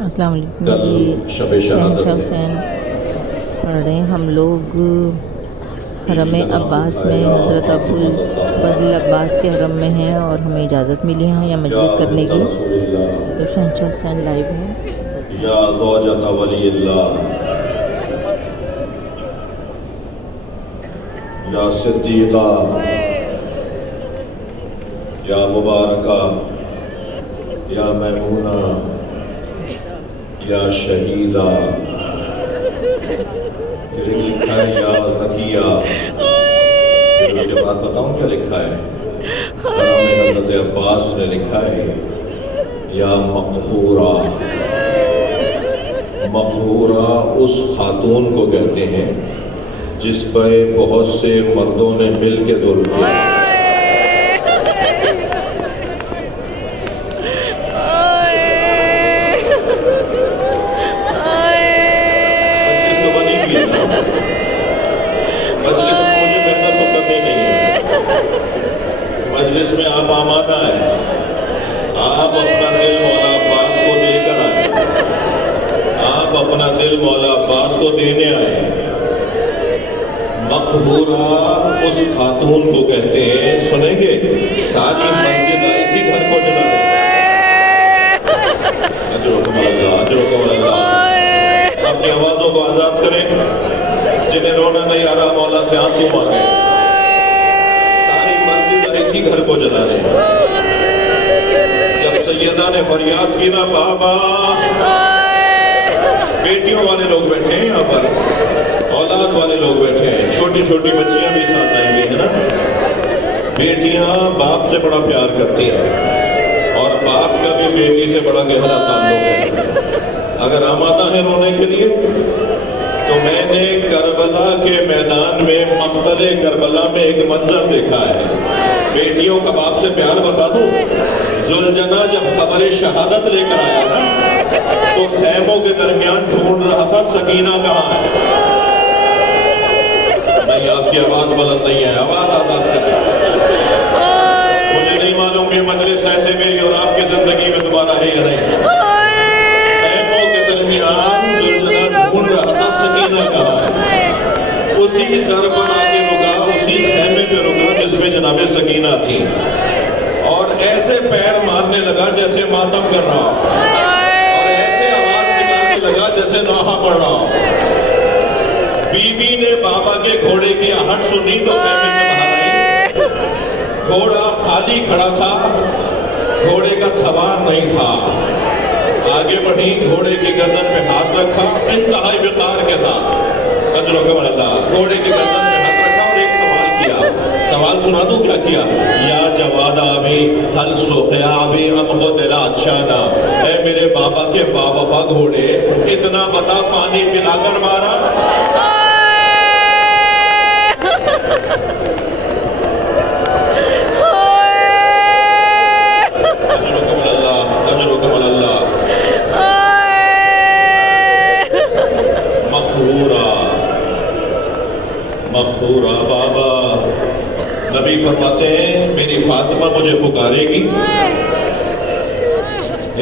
السلام علیکم کل جی، شب شہادت شہنشاہ ہے۔ حسین پڑھ رہے ہیں ہم لوگ حرم عباس میں، حضرت ابو الفضل عباس کے حرم میں ہیں اور ہمیں اجازت ملی ہے یہاں مجلس کرنے کی، رسول اللہ تو شہنشاہ حسین لائیو ہیں۔ یا زوجۃ ولی اللہ یا صدیقہ یا مبارکہ یا میمونہ یا شہیدہ، پھر ایک لکھا ہے یا تقیہ، پھر اس کے بعد بتاؤں کیا لکھا ہے؟ حرم حضرت عباس نے لکھا ہے یا مقہورہ۔ مقہورہ اس خاتون کو کہتے ہیں جس پر بہت سے مردوں نے مل کے ظلم کیا۔ مجلس تو بنی ہوئی ہے نا، مجلس میں مجھے محنت تو کرنی نہیں ہے، مجلس میں آپ آمادہ ہیں، آپ اپنا دل مولا عباس کو دے کر آئے، آپ اپنا دل مولا عباس کو دینے آئے۔ مقہورہ اس خاتون کو کہتے ہیں، سنیں گے؟ ساری مسجد آئی تھی گھر کو جلانے۔ اجرکم اللہ، اجرکم اللہ۔ اپنی آوازوں کو آزاد کریں، جنہیں رونا نہیں آ رہا مولا سے آنسو مانگے۔ ساری مسجد آئی تھی گھر کو جلانے، جب سیدہ نے فریاد کی نا بابا، بیٹیوں والے لوگ بیٹھے ہیں یہاں پر، اولاد والے لوگ بیٹھے ہیں، چھوٹی چھوٹی بچیاں بھی ساتھ آئی ہوئی ہیں نا۔ بیٹیاں باپ سے بڑا پیار کرتی ہیں اور باپ کا بھی بیٹی سے بڑا گہرا تعلق ہے۔ اگر آمادہ ہیں رونے کے لیے تو میں نے کربلا کے میدان میں، مقتل کربلا میں ایک منظر دیکھا ہے۔ بیٹیوں کا باپ سے پیار بتا دوں، ذوالجناح جب خبر شہادت لے کر آیا نا تو خیموں کے درمیان ڈھونڈ رہا تھا سکینہ کہاں ہے۔ نہیں، آپ کی آواز بلند نہیں ہے، آواز آزاد کریں۔ مجھے نہیں معلوم یہ مجلس ایسے میری اور آپ کی زندگی میں دوبارہ ہے یا نہیں۔ خیموں کے درمیان ذوالجناح ڈھونڈ رہا تھا سکینہ کہاں ہے، اسی در پر آ کے رکا، اسی خیمے پہ رکا جس میں جناب سکینہ تھی، اور ایسے پیر مارنے لگا جیسے ماتم کر رہا ہو، اور ایسے آواز نکالنے لگا جیسے نوحہ پڑھ رہا ہو۔ بی بی نے بابا کے گھوڑے کی آہٹ سنی تو خیمے سے باہر آئی۔ گھوڑا خالی کھڑا تھا، گھوڑے کا سوار نہیں تھا۔ آگے بڑھی، گھوڑے کی گردن پہ ہاتھ رکھا انتہائی وقار کے ساتھ، اجرکم اللہ، گھوڑے کی گردن پہ ہاتھ رکھا اور ایک سوال کیا۔ سوال سنا دوں کیا کیا؟ یا جواد آبی حل سوخیا آبی ام قتل اچھانا، اے میرے بابا کے باوفا گھوڑے، اتنا بتا پانی پلا کر مارا؟ اجرکم اللہ، اجرکم اللہ۔ مقہورہ، مقہورہ بابا، نبی فرماتے ہیں میری فاطمہ مجھے پکارے گی،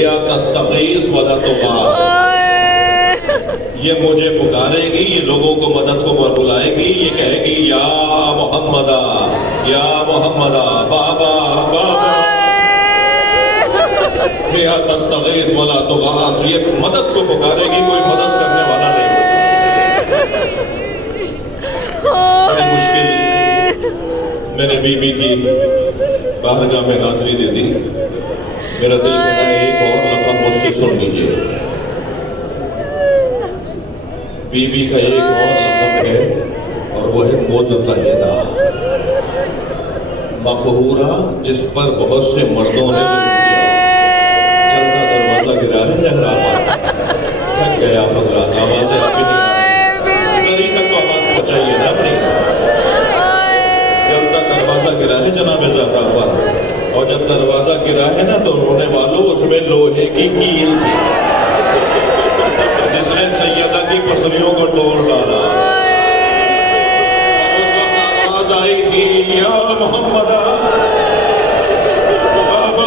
یا تستغیث ولا تغاث، یہ مجھے پکارے گی، یہ لوگوں کو مدد کو بلائے گی، یہ کہے گی یا محمدہ، یا محمدہ، بابا بابا، یا تستغیث ولا تغاث، یہ مدد کو پکارے گی، کوئی مدد کرنے والا نہیں ہوگا۔ بڑی مشکل میں نے بی بی کی بارگاہ میں حاضری دے دی، میرا دل کہا ایک اور لقب مجھ سے سن لیجئے۔ بی بی کا ایک اور لقب ہے اور وہ ہے مجتہدہ، مقہورہ جس پر بہت سے مردوں نے ظلم کیا۔ چلتا دروازہ گرا ہے زہرا پر، تھک گیا حضرات، آوازیں آپ بھی نہیں آ رہی، ذری تک تو آواز پہنچائیے نا اپنی۔ چلتا دروازہ گرا ہے جناب زہرا پر، اور جب دروازہ گرا ہے نا تو رونے والوں اس میں لوہے کی کیل تھی جس نے سیدہ کی پسلیوں کو توڑ ڈالا، اور اس وقت آواز آئی تھی یا محمدہ، بابا